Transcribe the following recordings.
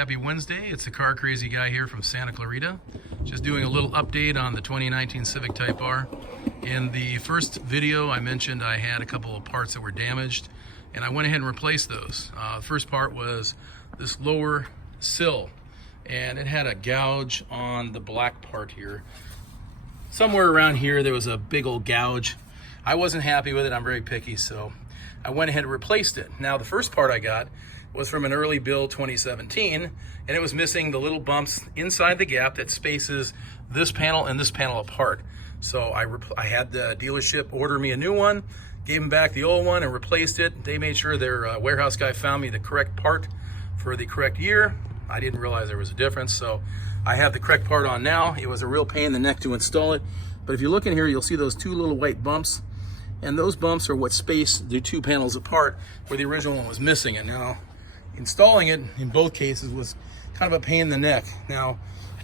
Happy Wednesday. It's the Car Crazy Guy here from Santa Clarita. Just doing a little update on the 2019 Civic Type R. In the first video, I mentioned I had a couple of parts that were damaged, and I went ahead and replaced those. The first part was this lower sill, and it had a gouge on the black part here. Somewhere around here, there was a big old gouge. I wasn't happy with it. I'm very picky, so I went ahead and replaced it. Now, the first part I got was from an early build 2017, and it was missing the little bumps inside the gap that spaces this panel and this panel apart. So I had the dealership order me a new one, gave them back the old one and replaced it. They made sure their warehouse guy found me the correct part for the correct year. I didn't realize there was a difference, so I have the correct part on now. It was a real pain in the neck to install it, but if you look in here, you'll see those two little white bumps, and those bumps are what space the two panels apart where the original one was missing. And now installing it in both cases was kind of a pain in the neck. Now,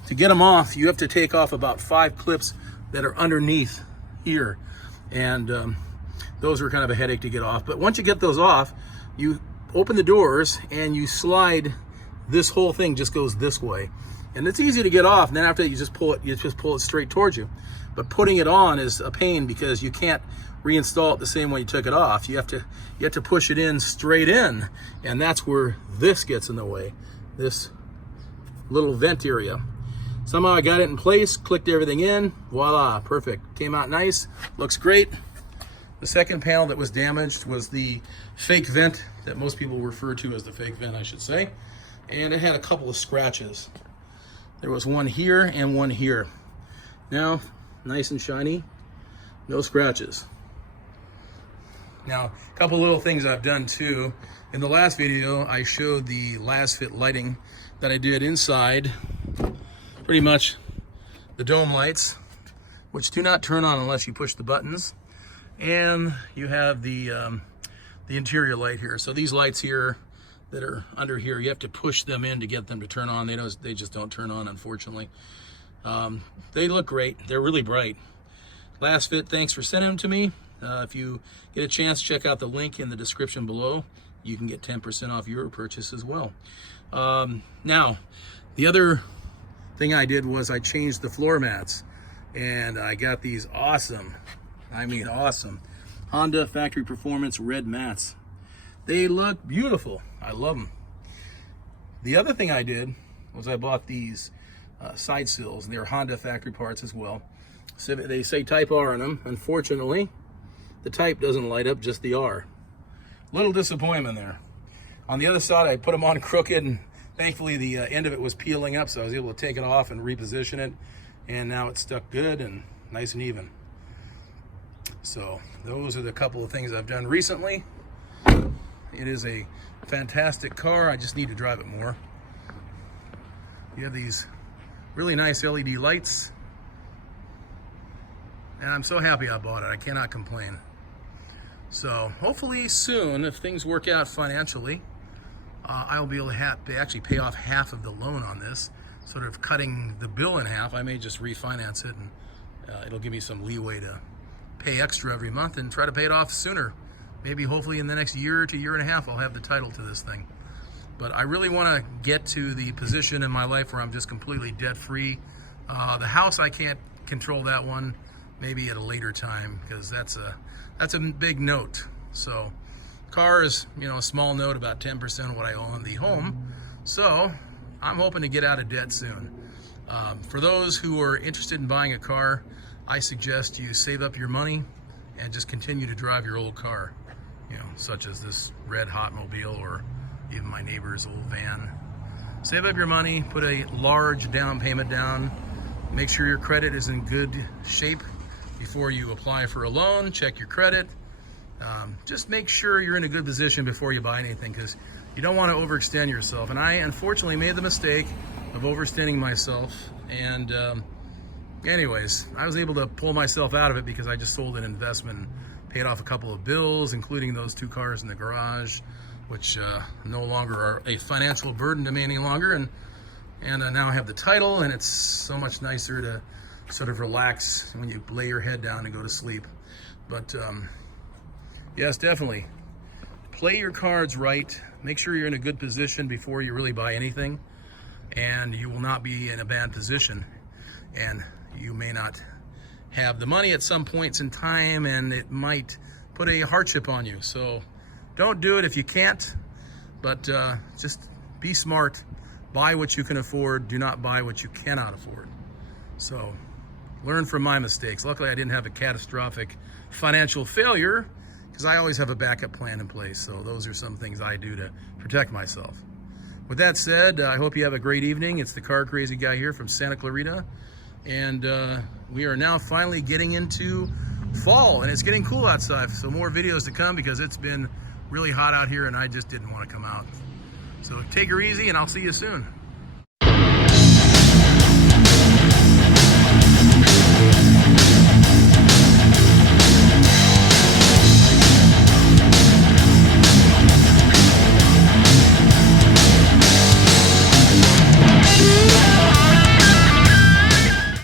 to get them off, you have to take off about 5 clips that are underneath here, and those are kind of a headache to get off. But once you get those off, you open the doors and you slide. This whole thing just goes this way, and it's easy to get off. And then after that, you just pull it straight towards you. But putting it on is a pain because you can't reinstall it the same way you took it off. You have to push it in straight in, and that's where this gets in the way, this little vent area. Somehow I got it in place, clicked everything in, voila, perfect. Came out nice, looks great. The second panel that was damaged was the fake vent that most people refer to as the fake vent, I should say. And it had a couple of scratches. There was one here and one here. Now, nice and shiny, no scratches. Now, a couple little things I've done too. In the last video, I showed the last fit lighting that I did inside. Pretty much the dome lights, which do not turn on unless you push the buttons. And you have the interior light here. So these lights here that are under here, you have to push them in to get them to turn on. They just don't turn on, unfortunately. They look great. They're really bright. Last fit, thanks for sending them to me. If you get a chance, check out the link in the description below. You can get 10% off your purchase as well. Now, the other thing I did was I changed the floor mats, and I got these awesome, I mean awesome, Honda Factory Performance red mats. They look beautiful. I love them. The other thing I did was I bought these side sills. They're Honda factory parts as well. So they say Type R on them. Unfortunately, the Type doesn't light up, just the R. Little disappointment there. On the other side, I put them on crooked, and thankfully the end of it was peeling up, so I was able to take it off and reposition it, and now it's stuck good and nice and even. So those are the couple of things I've done recently. It is a fantastic car. I just need to drive it more. You have these really nice LED lights, and I'm so happy I bought it. I cannot complain. So hopefully soon, if things work out financially, I'll be able to actually pay off half of the loan on this, sort of cutting the bill in half. I may just refinance it, and it'll give me some leeway to pay extra every month and try to pay it off sooner. Maybe hopefully in the next year to year and a half, I'll have the title to this thing. But I really want to get to the position in my life where I'm just completely debt-free. The house, I can't control that one, maybe at a later time, because that's a big note. So car is, a small note, about 10% of what I owe on the home. So I'm hoping to get out of debt soon. For those who are interested in buying a car, I suggest you save up your money and just continue to drive your old car, such as this red Hotmobile or even my neighbor's old van. Save up your money, put a large down payment down, make sure your credit is in good shape before you apply for a loan. Check your credit. Just make sure you're in a good position before you buy anything, because you don't want to overextend yourself. And I unfortunately made the mistake of overextending myself, and anyways, I was able to pull myself out of it because I just sold an investment and paid off a couple of bills, including those 2 cars in the garage, which no longer are a financial burden to me any longer. And now I have the title, and it's so much nicer to sort of relax when you lay your head down and go to sleep. But yes, definitely play your cards right. Make sure you're in a good position before you really buy anything. and you will not be in a bad position. And you may not have the money at some points in time, and it might put a hardship on you. So don't do it if you can't, but just be smart. Buy what you can afford. Do not buy what you cannot afford. So learn from my mistakes. Luckily, I didn't have a catastrophic financial failure because I always have a backup plan in place. So those are some things I do to protect myself. With that said, I hope you have a great evening. It's the Car Crazy Guy here from Santa Clarita. And we are now finally getting into fall, and it's getting cool outside. So more videos to come because it's been really hot out here and I just didn't want to come out. So take her easy, and I'll see you soon.